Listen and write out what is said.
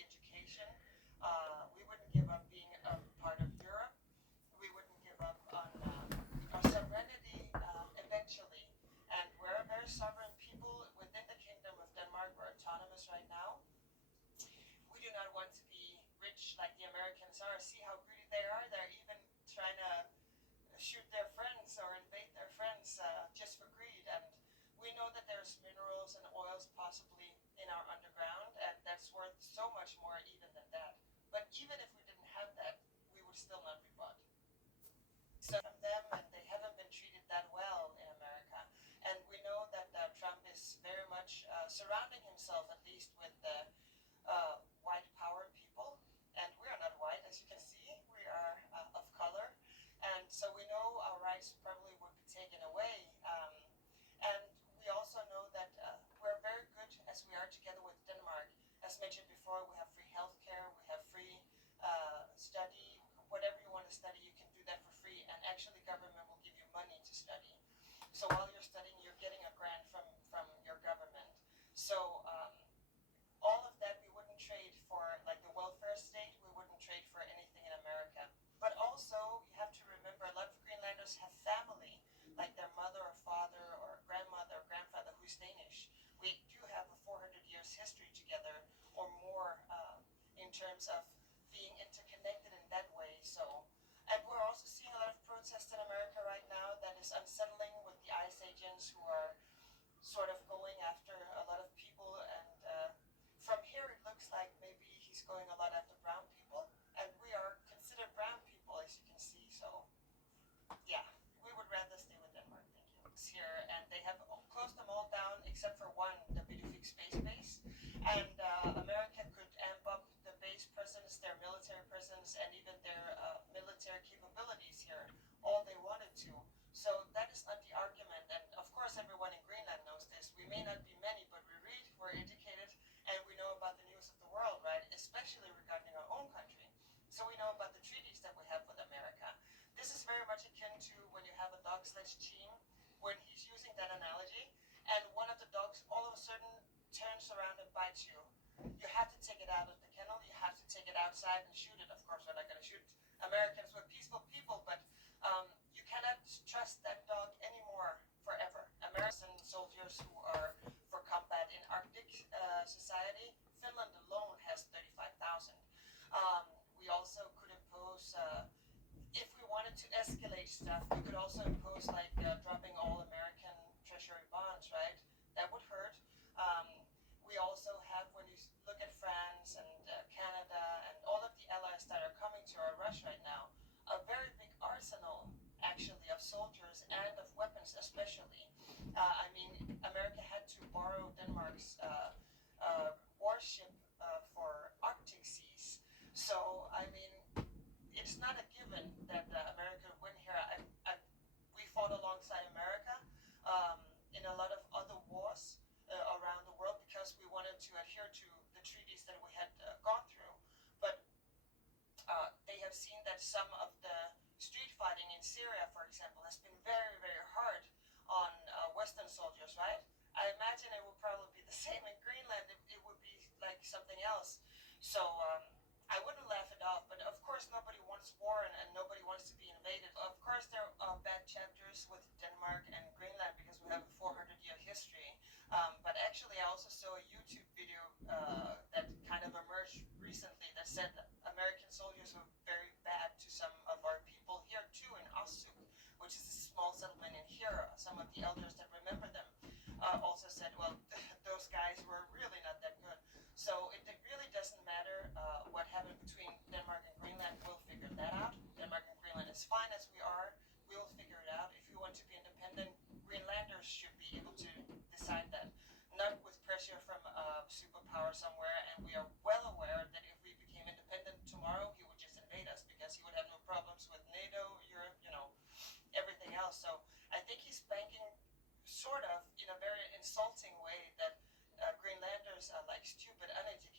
free education. We wouldn't give up being a part of Europe. We wouldn't give up on our sovereignty eventually. And we're a very sovereign people within the Kingdom of Denmark. We're autonomous right now. We do not want to be rich like the Americans are. See how greedy they are? They're even trying to shoot their friends or invade their friends just for greed. And we know that there's minerals and oils possibly in our underground, and that's worth so much more even than that. But even if we didn't have that, we would still not be bought. So from them, and they haven't been treated that well in America. And we know that Trump is very much surrounding himself, at least with white power people. And we are not white, as you can see. We are of color. And so we know our rights probably would be taken away. And we also know that we're very good as we are together with Denmark. As mentioned before, we have free healthcare, we have free study. Whatever you want to study, you can do that for free. And actually, government will give you money to study. So while you're studying, you're getting a grant from your government. So all of that we wouldn't trade for, like the welfare state, we wouldn't trade for anything in America. But also, you have to remember, a lot of Greenlanders have family, like their mother or father or grandmother or grandfather who's Danish. We do have a 400 years history together or more in terms of being interconnected in that way. So, and we're also seeing a lot of protests in America right now that is unsettling with the ICE agents who are sort of going after a lot of people. And from here, it looks like maybe he's going a lot after brown people, and we are considered brown people, as you can see. So, yeah, we would rather stay with Denmark. Thank you. It's here, and they have closed them all down except for one, the Bidufik Space Base. And America could amp up the base presence, their military presence, and even their military capabilities here all they wanted to. So that is not the argument. And of course, everyone in Greenland knows this. We may not be many, but we read, we're educated, and we know about the news of the world, right? Especially regarding our own country. So we know about the treaties that we have with America. This is very much akin to when you have a dog sledge team, when he's using that analogy, and one of the dogs all of a sudden turns around and bites you. You have to take it out of the kennel, you have to take it outside and shoot it. Of course, we're not going to shoot Americans, we're peaceful people, but you cannot trust that dog anymore forever. American soldiers who are for combat in Arctic society, Finland alone has 35,000. We also could impose, if we wanted to escalate stuff, we could also impose like dropping all American treasury bonds, right? That would hurt. We also have, when you look at France and Canada and all of the allies that are coming to our rush right now, a very big arsenal actually of soldiers and of weapons especially. I mean, America had to borrow Denmark's warship for Arctic seas. So, I mean, it's not a given that America would win here. We fought alongside America in a lot of other wars around the world because we wanted to adhere to the treaties that we had gone through. But they have seen that some of the street fighting in Syria, for example, has been very, very hard on Western soldiers, right? I imagine it would probably be the same in Greenland. It would be like something else. So I wouldn't laugh it off, but of course nobody wants war and nobody wants to be invaded. Of course there are bad chapters with Denmark and Greenland because we have a 400-year history. But actually I also saw a YouTube video that kind of emerged recently that said that American soldiers were very bad to some of our people here too in Osuk, which is a small settlement in Hira. Some of the elders that remember them also said, well, those guys were really not that good. So it really doesn't matter what happened between Denmark and Greenland. We'll figure that out. Denmark and Greenland is fine as we are. We'll figure it out. If we want to be independent, Greenlanders should be able to decide that, not with pressure from a superpower somewhere. And we are well aware that if we became independent tomorrow, he would just invade us because he would have no problems with NATO, Europe, everything else. So I think he's banking sort of in a very insulting way that Greenlanders are like stupid, uneducated